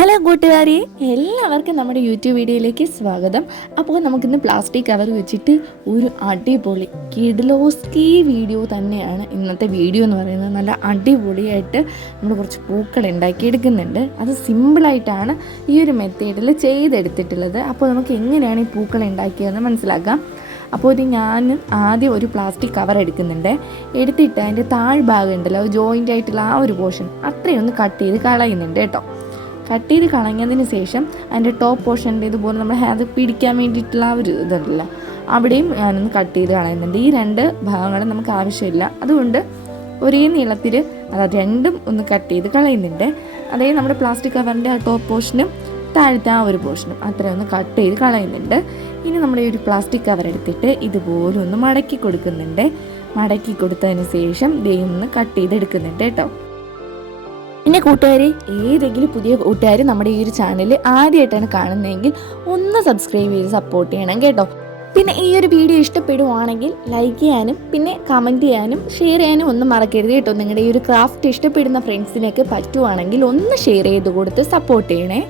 Hello കൂട്ടുകാരെ, എല്ലാവർക്കും നമ്മുടെ യൂട്യൂബ് വീഡിയോയിലേക്ക് സ്വാഗതം. അപ്പോൾ നമുക്കിന്ന് പ്ലാസ്റ്റിക് കവർ വെച്ചിട്ട് ഒരു അടിപൊളി കിഡ്ലോസ്കി വീഡിയോ തന്നെയാണ് ഇന്നത്തെ വീഡിയോ എന്ന് പറയുന്നത്. നല്ല അടിപൊളിയായിട്ട് നമ്മൾ കുറച്ച് പൂക്കൾ ഉണ്ടാക്കിയെടുക്കുന്നുണ്ട്. അത് സിമ്പിളായിട്ടാണ് ഈ ഒരു മെത്തേഡിൽ ചെയ്തെടുത്തിട്ടുള്ളത്. അപ്പോൾ നമുക്ക് എങ്ങനെയാണ് ഈ പൂക്കൾ ഉണ്ടാക്കിയതെന്ന് മനസ്സിലാക്കാം. അപ്പോൾ ഇത് ഞാൻ ആദ്യം ഒരു പ്ലാസ്റ്റിക് കവർ എടുക്കുന്നുണ്ട്. എടുത്തിട്ട് അതിൻ്റെ താഴ്ഭാഗം ഉണ്ടല്ലോ, ജോയിൻ്റ് ആയിട്ടുള്ള ആ ഒരു പോർഷൻ അത്രയൊന്ന് കട്ട് ചെയ്ത് കളയുന്നുണ്ട് കേട്ടോ. കട്ട് ചെയ്ത് കളഞ്ഞതിന് ശേഷം അതിൻ്റെ ടോപ്പ് പോർഷൻ്റെ ഇതുപോലെ നമ്മൾ അത് പിടിക്കാൻ വേണ്ടിയിട്ടുള്ള ആ ഒരു ഇതുണ്ടല്ലോ, അവിടെയും ഞാനൊന്ന് കട്ട് ചെയ്ത് കളയുന്നുണ്ട്. ഈ രണ്ട് ഭാഗങ്ങളും നമുക്ക് ആവശ്യമില്ല, അതുകൊണ്ട് ഒരേ നീളത്തിൽ അതായത് രണ്ടും ഒന്ന് കട്ട് ചെയ്ത് കളയുന്നുണ്ട്. അതായത് നമ്മുടെ പ്ലാസ്റ്റിക് കവറിൻ്റെ ആ ടോപ്പ് പോർഷനും താഴത്തെ ആ ഒരു പോർഷനും അത്രയൊന്ന് കട്ട് ചെയ്ത് കളയുന്നുണ്ട്. ഇനി നമ്മുടെ ഒരു പ്ലാസ്റ്റിക് കവർ എടുത്തിട്ട് ഇതുപോലെ ഒന്ന് മടക്കി കൊടുക്കുന്നുണ്ട്. മടക്കി കൊടുത്തതിന് ശേഷം ദൈവം കട്ട് ചെയ്തെടുക്കുന്നുണ്ട് കേട്ടോ. പിന്നെ കൂട്ടുകാർ, ഏതെങ്കിലും പുതിയ കൂട്ടുകാർ നമ്മുടെ ഈ ഒരു ചാനൽ ആദ്യമായിട്ടാണ് കാണുന്നതെങ്കിൽ ഒന്ന് സബ്സ്ക്രൈബ് ചെയ്ത് സപ്പോർട്ട് ചെയ്യണം കേട്ടോ. പിന്നെ ഈ ഒരു വീഡിയോ ഇഷ്ടപ്പെടുവാണെങ്കിൽ ലൈക്ക് ചെയ്യാനും പിന്നെ കമൻറ്റ് ചെയ്യാനും ഷെയർ ചെയ്യാനും ഒന്നും മറക്കരുത് കേട്ടോ. നിങ്ങളുടെ ഈ ഒരു ക്രാഫ്റ്റ് ഇഷ്ടപ്പെടുന്ന ഫ്രണ്ട്സിനൊക്കെ പറ്റുവാണെങ്കിൽ ഒന്ന് ഷെയർ ചെയ്ത് കൊടുത്ത് സപ്പോർട്ട് ചെയ്യണേ.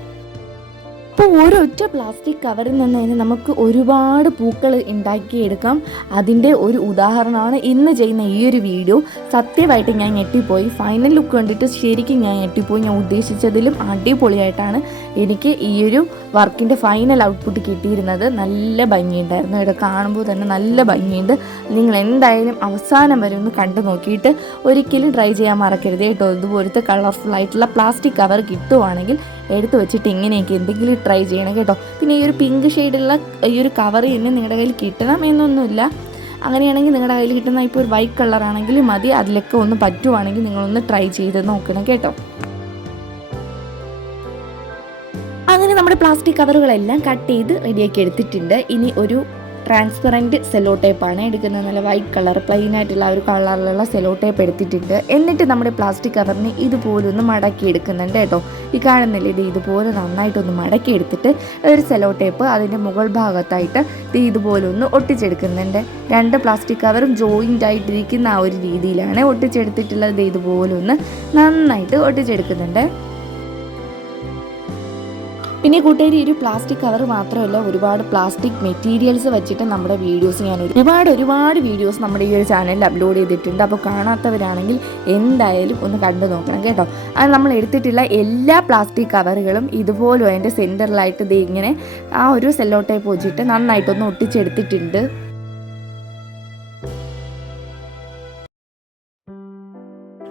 അപ്പോൾ ഒരൊറ്റ പ്ലാസ്റ്റിക് കവറിൽ നിന്ന് തന്നെ നമുക്ക് ഒരുപാട് പൂക്കൾ ഉണ്ടാക്കിയെടുക്കാം. അതിൻ്റെ ഒരു ഉദാഹരണമാണ് ഇന്ന് ചെയ്യുന്ന ഈ ഒരു വീഡിയോ. സത്യമായിട്ട് ഞാൻ ഞെട്ടിപ്പോയി. ഫൈനൽ ലുക്ക് കണ്ടിട്ട് ശരിക്കും ഞാൻ ഞെട്ടിപ്പോയി. ഞാൻ ഉദ്ദേശിച്ചതിലും അടിപൊളിയായിട്ടാണ് എനിക്ക് ഈ ഒരു വർക്കിൻ്റെ ഫൈനൽ ഔട്ട്പുട്ട് കിട്ടിയിരുന്നത്. നല്ല ഭംഗിയുണ്ടായിരുന്നു. ഇവിടെ കാണുമ്പോൾ തന്നെ നല്ല ഭംഗിയുണ്ട്. നിങ്ങൾ എന്തായാലും അവസാനം വരെ ഒന്ന് കണ്ടു നോക്കിയിട്ട് ഒരിക്കലും ട്രൈ ചെയ്യാൻ മറക്കരുത് കേട്ടോ. ഇതുപോലത്തെ കളർഫുൾ ആയിട്ടുള്ള പ്ലാസ്റ്റിക് കവർ കിട്ടുവാണെങ്കിൽ എടുത്ത് വെച്ചിട്ട് ഇങ്ങനെയൊക്കെ എന്തെങ്കിലും ട്രൈ ചെയ്യണം കേട്ടോ. പിന്നെ ഈ ഒരു പിങ്ക് ഷെയ്ഡുള്ള ഈ ഒരു കവർ തന്നെ നിങ്ങളുടെ കയ്യിൽ കിട്ടണം എന്നൊന്നുമില്ല. അങ്ങനെയാണെങ്കിൽ നിങ്ങളുടെ കയ്യിൽ കിട്ടുന്ന ഇപ്പോൾ ഒരു വൈറ്റ് കളറാണെങ്കിലും മതി. അതിലൊക്കെ ഒന്ന് പറ്റുവാണെങ്കിൽ നിങ്ങളൊന്ന് ട്രൈ ചെയ്ത് നോക്കണം കേട്ടോ. അങ്ങനെ നമ്മുടെ പ്ലാസ്റ്റിക് കവറുകളെല്ലാം കട്ട് ചെയ്ത് റെഡിയാക്കി എടുത്തിട്ടുണ്ട്. ഇനി ഒരു ട്രാൻസ്പെറൻറ്റ് സെല്ലോ ടേപ്പാണ് എടുക്കുന്നത്. നല്ല വൈറ്റ് കളർ പ്ലെയിൻ ആയിട്ടുള്ള ഒരു കളറിലുള്ള സെല്ലോ ടേപ്പ് എടുത്തിട്ടുണ്ട്. എന്നിട്ട് നമ്മുടെ പ്ലാസ്റ്റിക് കവറിന് ഇതുപോലെ ഒന്ന് മടക്കി എടുക്കുന്നുണ്ട് കേട്ടോ. ഈ കാണുന്നില്ല, ഇത് ഇതുപോലെ നന്നായിട്ടൊന്ന് മടക്കി എടുത്തിട്ട് ഒരു സെല്ലോ ടേപ്പ് അതിൻ്റെ മുകൾ ഭാഗത്തായിട്ട് ഇത് ഇതുപോലെ ഒന്ന് ഒട്ടിച്ചെടുക്കുന്നുണ്ട്. രണ്ട് പ്ലാസ്റ്റിക് കവറും ജോയിൻ്റ് ആയിട്ടിരിക്കുന്ന ആ ഒരു രീതിയിലാണ് ഒട്ടിച്ചെടുത്തിട്ടുള്ളത്. ഇതുപോലെ ഒന്ന് നന്നായിട്ട് ഒട്ടിച്ചെടുക്കുന്നുണ്ട്. പിന്നെ കൂട്ടുകാർ, ഈ ഒരു പ്ലാസ്റ്റിക് കവർ മാത്രമല്ല, ഒരുപാട് പ്ലാസ്റ്റിക് മെറ്റീരിയൽസ് വെച്ചിട്ട് നമ്മുടെ വീഡിയോസ് ഞാൻ ഒരുപാട് വീഡിയോസ് നമ്മുടെ ഈ ഒരു ചാനലിൽ അപ്ലോഡ് ചെയ്തിട്ടുണ്ട്. അപ്പോൾ കാണാത്തവരാണെങ്കിൽ എന്തായാലും ഒന്ന് കണ്ടു നോക്കണം കേട്ടോ. അത് നമ്മൾ എടുത്തിട്ടുള്ള എല്ലാ പ്ലാസ്റ്റിക് കവറുകളും ഇതുപോലും അതിൻ്റെ സെൻറ്ററിലായിട്ട് ഇത് ഇങ്ങനെ ആ ഒരു സെല്ലോ ടേപ്പ് വെച്ചിട്ട് നന്നായിട്ടൊന്ന് ഒട്ടിച്ചെടുത്തിട്ടുണ്ട്.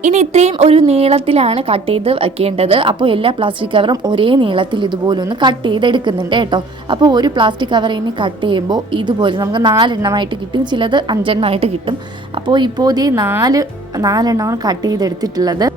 ഇനി ഇത്രയും ഒരു നീളത്തിലാണ് കട്ട് ചെയ്ത് വയ്ക്കേണ്ടത്. അപ്പോൾ എല്ലാ പ്ലാസ്റ്റിക് കവറും ഒരേ നീളത്തിൽ ഇതുപോലെ ഒന്ന് കട്ട് ചെയ്തെടുക്കുന്നുണ്ട് കേട്ടോ. അപ്പോൾ ഒരു പ്ലാസ്റ്റിക് കവർ ഇനി കട്ട് ചെയ്യുമ്പോൾ ഇതുപോലെ നമുക്ക് 4 എണ്ണമായിട്ട് കിട്ടും, ചിലത് 5 എണ്ണമായിട്ട് കിട്ടും. അപ്പോൾ ഇപ്പോൾ ഇതേ 4 എണ്ണമാണ് കട്ട് ചെയ്തെടുത്തിട്ടുള്ളത്.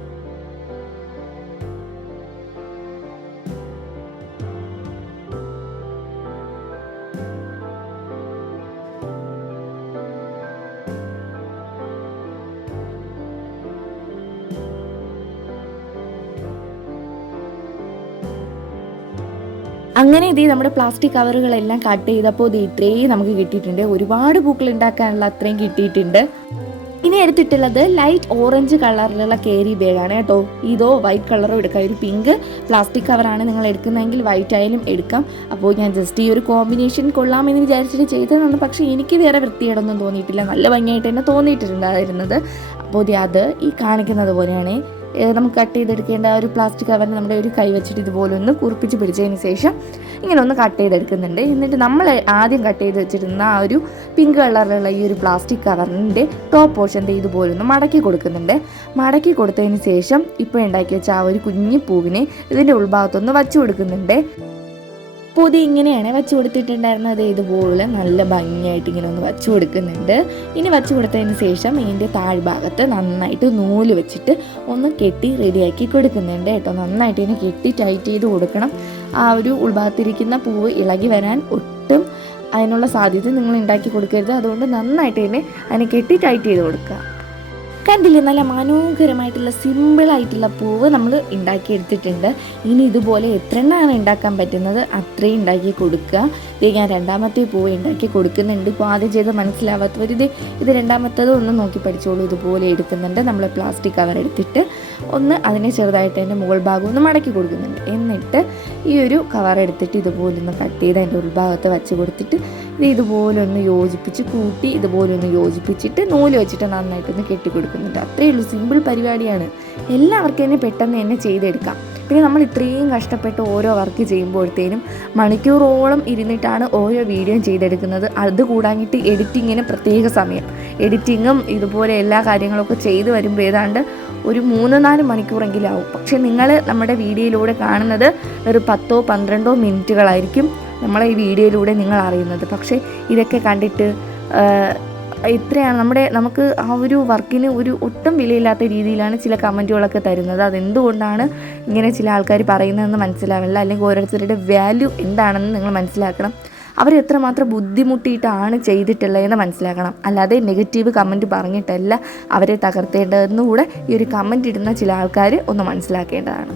അങ്ങനെ ഇത് നമ്മുടെ പ്ലാസ്റ്റിക് കവറുകളെല്ലാം കട്ട് ചെയ്തപ്പോൾ ഇത് ഇത്രയും നമുക്ക് കിട്ടിയിട്ടുണ്ട്. ഒരുപാട് പൂക്കൾ ഉണ്ടാക്കാനുള്ള അത്രയും കിട്ടിയിട്ടുണ്ട്. ഇനി എടുത്തിട്ടുള്ളത് ലൈറ്റ് ഓറഞ്ച് കളറിലുള്ള കേരി ബാഗാണ് കേട്ടോ. ഇതോ വൈറ്റ് കളറോ എടുക്കാം. ഒരു പിങ്ക് പ്ലാസ്റ്റിക് കവറാണ് നിങ്ങൾ എടുക്കുന്നതെങ്കിൽ വൈറ്റ് ആയാലും എടുക്കാം. അപ്പോൾ ഞാൻ ജസ്റ്റ് ഈ ഒരു കോമ്പിനേഷൻ കൊള്ളാമെന്ന് വിചാരിച്ചിട്ട് ചെയ്തതാണ്. പക്ഷേ എനിക്ക് വേറെ വൃത്തികേടൊന്നും തോന്നിയിട്ടില്ല. നല്ല ഭംഗിയായിട്ട് തന്നെ തോന്നിയിട്ടുണ്ടായിരുന്നത്. അപ്പോൾ അത് ഈ കാണിക്കുന്നത് പോലെയാണ് നമുക്ക് കട്ട് ചെയ്തെടുക്കേണ്ട ഒരു പ്ലാസ്റ്റിക് കവറിന് നമ്മുടെ ഒരു കൈ വെച്ചിട്ട് ഇതുപോലെ ഒന്ന് കുറിപ്പിച്ച് പിടിച്ചതിന് ശേഷം ഇങ്ങനെ ഒന്ന് കട്ട് ചെയ്തെടുക്കുന്നുണ്ട്. എന്നിട്ട് നമ്മൾ ആദ്യം കട്ട് ചെയ്ത് വെച്ചിരുന്ന ആ ഒരു പിങ്ക് കളറിലുള്ള ഈ ഒരു പ്ലാസ്റ്റിക് കവറിൻ്റെ ടോപ്പ് പോർഷൻ്റെ ഇതുപോലെ ഒന്ന് മടക്കി കൊടുക്കുന്നുണ്ട്. മടക്കി കൊടുത്തതിന് ശേഷം ഇപ്പോൾ ഉണ്ടാക്കി വെച്ച ആ ഒരു കുഞ്ഞു പൂവിനെ ഇതിൻ്റെ ഉൾഭാഗത്തൊന്ന് വച്ചു കൊടുക്കുന്നുണ്ട്. അപ്പോൾ ഇത് ഇങ്ങനെയാണ് വച്ചു കൊടുത്തിട്ടുണ്ടായിരുന്നത്. ഇതുപോലെ നല്ല ഭംഗിയായിട്ട് ഇങ്ങനെ ഒന്ന് വച്ചു കൊടുക്കുന്നുണ്ട്. ഇനി വച്ചു കൊടുത്തതിന് ശേഷം ഇതിൻ്റെ താഴ്ഭാഗത്ത് നന്നായിട്ട് നൂല് വെച്ചിട്ട് ഒന്ന് കെട്ടി റെഡിയാക്കി കൊടുക്കുന്നുണ്ട് കേട്ടോ. നന്നായിട്ട് ഇതിനെ കെട്ടി ടൈറ്റ് ചെയ്ത് കൊടുക്കണം. ആ ഒരു ഉൾഭാഗത്തിരിക്കുന്ന പൂവ് ഇളകി വരാൻ ഒട്ടും അതിനുള്ള സാധ്യത നിങ്ങൾ ഉണ്ടാക്കി കൊടുക്കരുത്. അതുകൊണ്ട് നന്നായിട്ട് അതിനെ കെട്ടി ടൈറ്റ് ചെയ്ത് കൊടുക്കുക. കണ്ടില്ലേ, നല്ല മനോഹരമായിട്ടുള്ള സിമ്പിളായിട്ടുള്ള പൂവ് നമ്മൾ ഉണ്ടാക്കിയെടുത്തിട്ടുണ്ട്. ഇനി ഇതുപോലെ എത്ര എണ്ണമാണ് ഉണ്ടാക്കാൻ പറ്റുന്നത് അത്രയും ഉണ്ടാക്കി കൊടുക്കുക. ഇത് ഞാൻ രണ്ടാമത്തെ പൂവ് ഉണ്ടാക്കി കൊടുക്കുന്നുണ്ട്. ഇപ്പോൾ ആദ്യം ചെയ്ത് മനസ്സിലാവാത്തവർ ഇത് രണ്ടാമത്തത് ഒന്ന് നോക്കി പഠിച്ചോളൂ. ഇതുപോലെ എടുക്കുന്നുണ്ട്. നമ്മൾ പ്ലാസ്റ്റിക് കവർ എടുത്തിട്ട് ഒന്ന് അതിനെ ചെറുതായിട്ട് അതിൻ്റെ മുകൾ ഭാഗം ഒന്ന് മടക്കി കൊടുക്കുന്നുണ്ട്. എന്നിട്ട് ഈ ഒരു കവർ എടുത്തിട്ട് ഇതുപോലെ ഒന്ന് കട്ട് ചെയ്ത് അതിൻ്റെ ഉൾഭാഗത്ത് വെച്ച് കൊടുത്തിട്ട് ഇതുപോലെ ഒന്ന് യോജിപ്പിച്ച് കൂട്ടി ഇതുപോലെ ഒന്ന് യോജിപ്പിച്ചിട്ട് നൂല് വെച്ചിട്ട് നന്നായിട്ടൊന്ന് കെട്ടിക്കൊടുക്കുന്നുണ്ട്. അത്രയേ ഉള്ളൂ, സിമ്പിൾ പരിപാടിയാണ്. എല്ലാവർക്കും തന്നെ പെട്ടെന്ന് തന്നെ ചെയ്തെടുക്കാം. പിന്നെ നമ്മൾ ഇത്രയും കഷ്ടപ്പെട്ട് ഓരോ വർക്ക് ചെയ്യുമ്പോഴത്തേനും മണിക്കൂറോളം ഇരുന്നിട്ടാണ് ഓരോ വീഡിയോയും ചെയ്തെടുക്കുന്നത്. അത് കൂടാഞ്ഞിട്ട് എഡിറ്റിങ്ങിന് പ്രത്യേക സമയം, എഡിറ്റിങ്ങും ഇതുപോലെ എല്ലാ കാര്യങ്ങളൊക്കെ ചെയ്ത് വരുമ്പോൾ ഏതാണ്ട് ഒരു 3-4 മണിക്കൂറെങ്കിലും ആവും. പക്ഷെ നിങ്ങൾ നമ്മുടെ വീഡിയോയിലൂടെ കാണുന്നത് ഒരു 10-12 മിനിറ്റുകളായിരിക്കും നമ്മളെ ഈ വീഡിയോയിലൂടെ നിങ്ങൾ അറിയുന്നത്. പക്ഷേ ഇതൊക്കെ കണ്ടിട്ട് ഇത്രയാണ് നമുക്ക് ആ ഒരു വർക്കിന് ഒരു ഒട്ടും വിലയില്ലാത്ത രീതിയിലാണ് ചില കമൻറ്റുകളൊക്കെ തരുന്നത്. അതെന്തുകൊണ്ടാണ് ഇങ്ങനെ ചില ആൾക്കാർ പറയുന്നതെന്ന് മനസ്സിലാവില്ല. അല്ലെങ്കിൽ ഓരോരുത്തരുടെ വാല്യൂ എന്താണെന്ന് നിങ്ങൾ മനസ്സിലാക്കണം. അവർ എത്രമാത്രം ബുദ്ധിമുട്ടിയിട്ടാണ് ചെയ്തിട്ടുള്ളതെന്ന് മനസ്സിലാക്കണം. അല്ലാതെ നെഗറ്റീവ് കമൻറ്റ് പറഞ്ഞിട്ടല്ല അവരെ തകർത്തേണ്ടതെന്നുകൂടെ ഈ ഒരു കമൻറ്റ് ഇടുന്ന ചില ആൾക്കാർ ഒന്ന് മനസ്സിലാക്കേണ്ടതാണ്.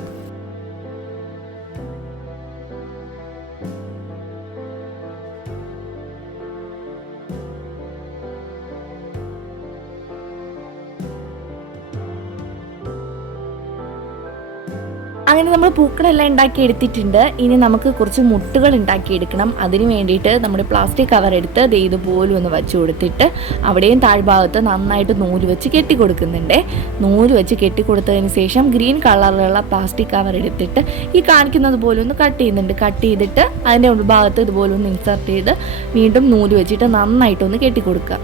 അങ്ങനെ നമ്മൾ പൂക്കളെല്ലാം ഉണ്ടാക്കി എടുത്തിട്ടുണ്ട്. ഇനി നമുക്ക് കുറച്ച് മുട്ടുകൾ ഉണ്ടാക്കിയെടുക്കണം. അതിന് വേണ്ടിയിട്ട് നമ്മുടെ പ്ലാസ്റ്റിക് കവർ എടുത്ത് ഇതുപോലെ ഒന്ന് വെച്ച് കൊടുത്തിട്ട് അവിടെയും താഴ്ഭാഗത്ത് നന്നായിട്ട് നൂല് വെച്ച് കെട്ടിക്കൊടുക്കുന്നുണ്ട്. നൂല് വെച്ച് കെട്ടിക്കൊടുത്തതിന് ശേഷം ഗ്രീൻ കളറിലുള്ള പ്ലാസ്റ്റിക് കവർ എടുത്തിട്ട് ഈ കാണിക്കുന്നത് പോലെ ഒന്ന് കട്ട് ചെയ്യുന്നുണ്ട്. കട്ട് ചെയ്തിട്ട് അതിൻ്റെ ഉൾഭാഗത്ത് ഇതുപോലെ ഒന്ന് ഇൻസർട്ട് ചെയ്ത് വീണ്ടും നൂല് വെച്ചിട്ട് നന്നായിട്ടൊന്ന് കെട്ടിക്കൊടുക്കുക.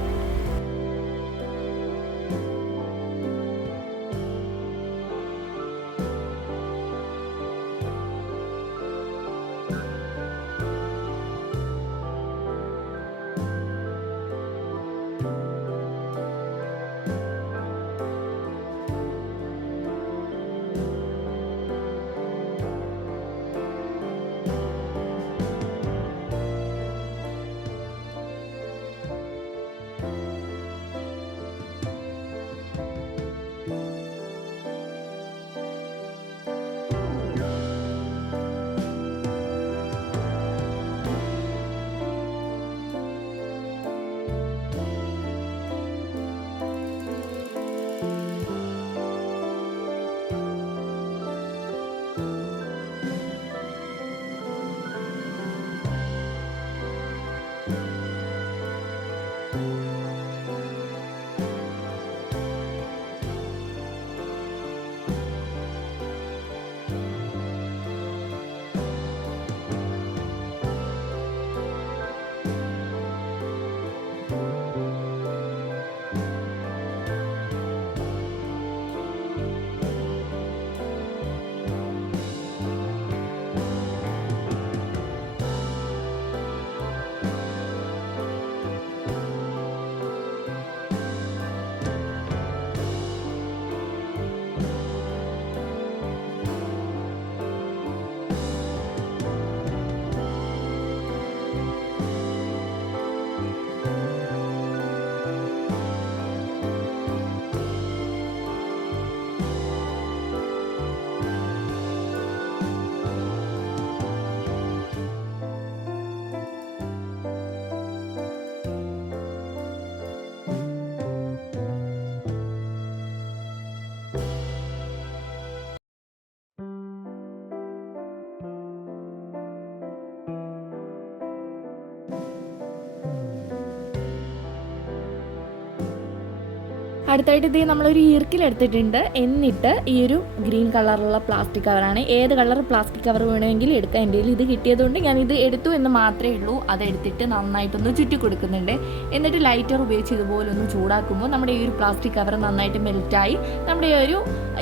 അടുത്തായിട്ട് ഇത് നമ്മളൊരു ഈർക്കിലെടുത്തിട്ടുണ്ട്. എന്നിട്ട് ഈ ഒരു ഗ്രീൻ കളറുള്ള പ്ലാസ്റ്റിക് കവറാണ്. ഏത് കളർ പ്ലാസ്റ്റിക് കവർ വേണമെങ്കിലും എടുക്കാം. എൻ്റെ കയ്യിൽ ഇത് കിട്ടിയതുകൊണ്ട് ഞാനിത് എടുത്തു എന്ന് മാത്രമേ ഉള്ളൂ. അതെടുത്തിട്ട് നന്നായിട്ടൊന്ന് ചുറ്റി കൊടുക്കുന്നുണ്ട്. എന്നിട്ട് ലൈറ്റർ ഉപയോഗിച്ച് ഇതുപോലെ ഒന്ന് ചൂടാക്കുമ്പോൾ നമ്മുടെ ഈ ഒരു പ്ലാസ്റ്റിക് കവർ നന്നായിട്ട് മെൽറ്റായി നമ്മുടെ ഈ ഒരു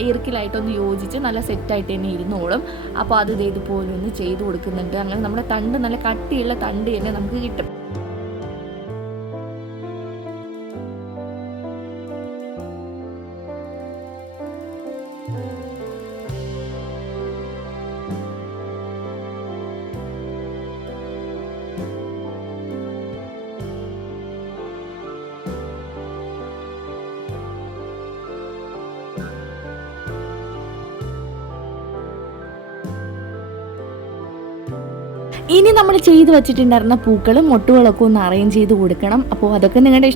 ഈർക്കിലായിട്ടൊന്ന് യോജിച്ച് നല്ല സെറ്റായിട്ട് തന്നെ ഇരുന്നോളും. അപ്പോൾ അത് ഇതുപോലെ ഒന്ന് ചെയ്ത് കൊടുക്കുന്നുണ്ട്. അങ്ങനെ നമ്മുടെ തണ്ട് നല്ല കട്ടിയുള്ള തണ്ട് തന്നെ നമുക്ക് കിട്ടും. ഇനി നമ്മൾ ചെയ്ത് വെച്ചിട്ടുണ്ടായിരുന്ന പൂക്കളും മൊട്ടുകളൊക്കെ ഒന്ന് അറേഞ്ച് ചെയ്ത് കൊടുക്കണം. അപ്പോൾ അതൊക്കെ നിങ്ങളുടെ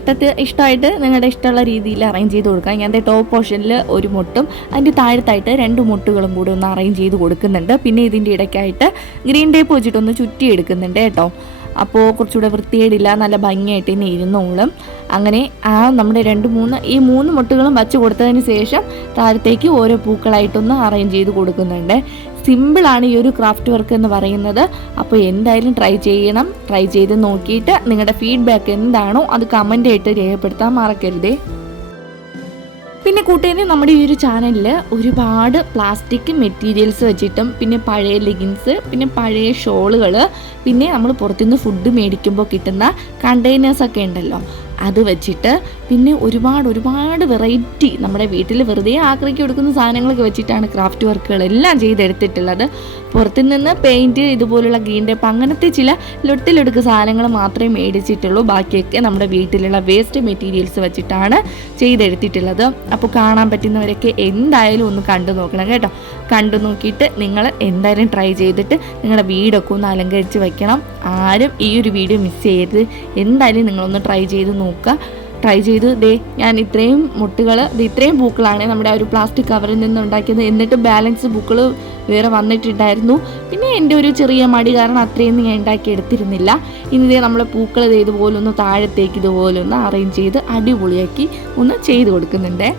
ഇഷ്ടമായിട്ട് നിങ്ങളുടെ ഇഷ്ടമുള്ള രീതിയിൽ അറേഞ്ച് ചെയ്ത് കൊടുക്കാം. ഞാൻ ടോപ്പ് പോർഷനിൽ ഒരു മൊട്ടും അതിൻ്റെ താഴത്തായിട്ട് 2 മൊട്ടുകളും കൂടി ഒന്ന് അറേഞ്ച് ചെയ്ത് കൊടുക്കുന്നുണ്ട്. പിന്നെ ഇതിൻ്റെ ഇടയ്ക്കായിട്ട് ഗ്രീൻ ടേപ്പ് വെച്ചിട്ടൊന്ന് ചുറ്റി എടുക്കുന്നുണ്ട് കേട്ടോ. അപ്പോൾ കുറച്ചുകൂടെ വൃത്തിയേടില്ല, നല്ല ഭംഗിയായിട്ട് തന്നെ ഇരുന്നോളും. അങ്ങനെ നമ്മുടെ 3 മൊട്ടുകളും വച്ച് കൊടുത്തതിന് ശേഷം താഴത്തേക്ക് ഓരോ പൂക്കളായിട്ടൊന്ന് അറേഞ്ച് ചെയ്ത് കൊടുക്കുന്നുണ്ട്. സിമ്പിളാണ് ഈ ഒരു ക്രാഫ്റ്റ് വർക്ക് എന്ന് പറയുന്നത്. അപ്പോൾ എന്തായാലും ട്രൈ ചെയ്യണം. ട്രൈ ചെയ്ത് നോക്കിയിട്ട് നിങ്ങളുടെ ഫീഡ്ബാക്ക് എന്താണോ അത് കമൻ്റ് ആയിട്ട് രേഖപ്പെടുത്താൻ മറക്കരുതേ. പിന്നെ കൂട്ടുകാരെ, നമ്മുടെ ഈ ഒരു ചാനലിൽ ഒരുപാട് പ്ലാസ്റ്റിക് മെറ്റീരിയൽസ് വെച്ചിട്ടും പിന്നെ പഴയ ലെഗിൻസ്, പിന്നെ പഴയ ഷോളുകൾ, പിന്നെ നമ്മൾ പുറത്തുനിന്ന് ഫുഡ് മേടിക്കുമ്പോൾ കിട്ടുന്ന കണ്ടെയ്നേഴ്സൊക്കെ ഉണ്ടല്ലോ, അത് വെച്ചിട്ട് പിന്നെ ഒരുപാട് വെറൈറ്റി നമ്മുടെ വീട്ടിൽ വെറുതെ ആക്രിക്ക് കൊടുക്കുന്ന സാധനങ്ങളൊക്കെ വെച്ചിട്ടാണ് ക്രാഫ്റ്റ് വർക്കുകളെല്ലാം ചെയ്തെടുത്തിട്ടുള്ളത്. പുറത്തു നിന്ന് പെയിൻറ്റ്, ഇതുപോലുള്ള ഗ്രീൻ ടേപ്പ്, അങ്ങനത്തെ ചില ലൊട്ടിലൊടുക്ക് സാധനങ്ങൾ മാത്രമേ മേടിച്ചിട്ടുള്ളൂ. ബാക്കിയൊക്കെ നമ്മുടെ വീട്ടിലുള്ള വേസ്റ്റ് മെറ്റീരിയൽസ് വെച്ചിട്ടാണ് ചെയ്തെടുത്തിട്ടുള്ളത്. അപ്പോൾ കാണാൻ പറ്റുന്നവരൊക്കെ എന്തായാലും ഒന്ന് കണ്ടു നോക്കണം കേട്ടോ. കണ്ടു നോക്കിയിട്ട് നിങ്ങൾ എന്തായാലും ട്രൈ ചെയ്തിട്ട് നിങ്ങളുടെ വീടൊക്കെ ഒന്ന് അലങ്കരിച്ച് വയ്ക്കണം. ആരും ഈ ഒരു വീഡിയോ മിസ് ചെയ്യരുത്. എന്തായാലും നിങ്ങളൊന്ന് ട്രൈ ചെയ്ത് നോക്കുക. ട്രൈ ചെയ്ത് ഞാൻ ഇത്രയും ഇത്രയും പൂക്കളാണ് നമ്മുടെ ആ ഒരു പ്ലാസ്റ്റിക് കവറിൽ നിന്ന് ഉണ്ടാക്കിയത്. എന്നിട്ട് ബാലൻസ് പൂക്കൾ വേറെ വന്നിട്ടുണ്ടായിരുന്നു. പിന്നെ എൻ്റെ ഒരു ചെറിയ മടി കാരണം അത്രയൊന്നും ഞാൻ ഉണ്ടാക്കി എടുത്തിരുന്നില്ല. ഇനി നമ്മൾ പൂക്കൾ ഇതുപോലെ ഒന്ന് താഴത്തേക്ക് ഇതുപോലെ ഒന്ന് അറേഞ്ച് ചെയ്ത് അടിപൊളിയാക്കി ഒന്ന് ചെയ്ത് കൊടുക്കുന്നുണ്ട്.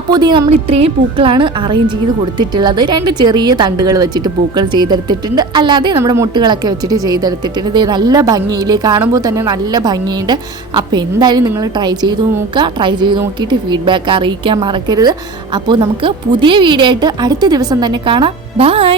അപ്പോൾ നമ്മൾ ഇത്രയും പൂക്കളാണ് അറേഞ്ച് ചെയ്ത് കൊടുത്തിട്ടുള്ളത്. 2 ചെറിയ തണ്ടുകൾ വെച്ചിട്ട് പൂക്കൾ ചെയ്തെടുത്തിട്ടുണ്ട്. അല്ലാതെ നമ്മുടെ മുട്ടുകളൊക്കെ വെച്ചിട്ട് ചെയ്തെടുത്തിട്ടുണ്ട്. നല്ല ഭംഗിയില്ലേ, കാണുമ്പോൾ തന്നെ നല്ല ഭംഗിയുണ്ട്. അപ്പോൾ എന്തായാലും നിങ്ങൾ ട്രൈ ചെയ്ത് നോക്കുക. ട്രൈ ചെയ്ത് നോക്കിയിട്ട് ഫീഡ്ബാക്ക് അറിയിക്കാൻ മറക്കരുത്. അപ്പോൾ നമുക്ക് പുതിയ വീഡിയോ ആയിട്ട് അടുത്ത ദിവസം തന്നെ കാണാം. ബൈ.